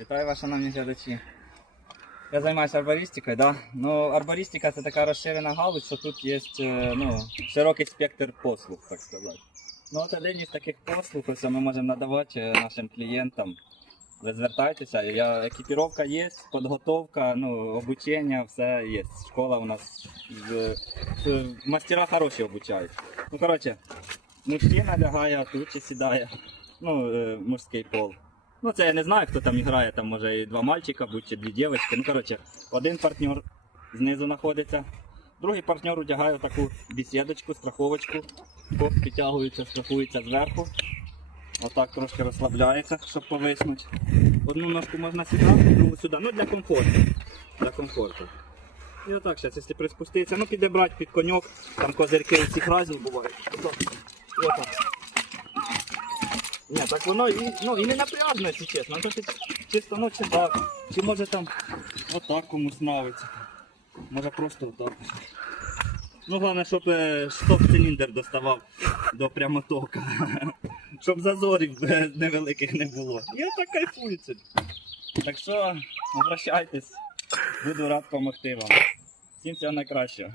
Вітаю вас, шановні глядачі. Я займаюся арбористикою, да? Ну, арбористика це така розширена галузь, що тут є е, ну, широкий спектр послуг, так сказати. Ну, от один із таких послуг, ось ми можемо надавати е, нашим клієнтам. Ви звертайтеся, я, екіпіровка є, підготовка, ну, обучення, все є. Школа у нас, мастера хороші обучають. Ну, коротше, мужчина лягає, тут сідає, ну, е, мужський пол. Ну, це я не знаю, хто там грає, там може і два мальчика, будь чи дві дівчатки. Ну, коротше, один партнер знизу знаходиться, другий партнер одягає таку бесідочку, страховочку, Хоп, підтягується, страхується зверху. Отак трошки розслабляється, щоб повиснути. Одну ножку можна сюди, другу сюди. Ну для комфорту. Для комфорту. І отак зараз, якщо приспуститися, ну піде брати під коньок, там козирки всіх разів бувають. Отак. І отак. Ні, так воно і, ну, і не напряжно, якщо чесно. Ну, чисто ну, чи так. Чи може там отак комусь нравиться. Може просто отак. Ну, головне, щоб е, стоп-циліндр доставав до прямотока. Щоб зазорів е, невеликих не було. Я так кайфую собі. Так що обращайтесь, буду рад допомогти вам. Всім всього найкращого.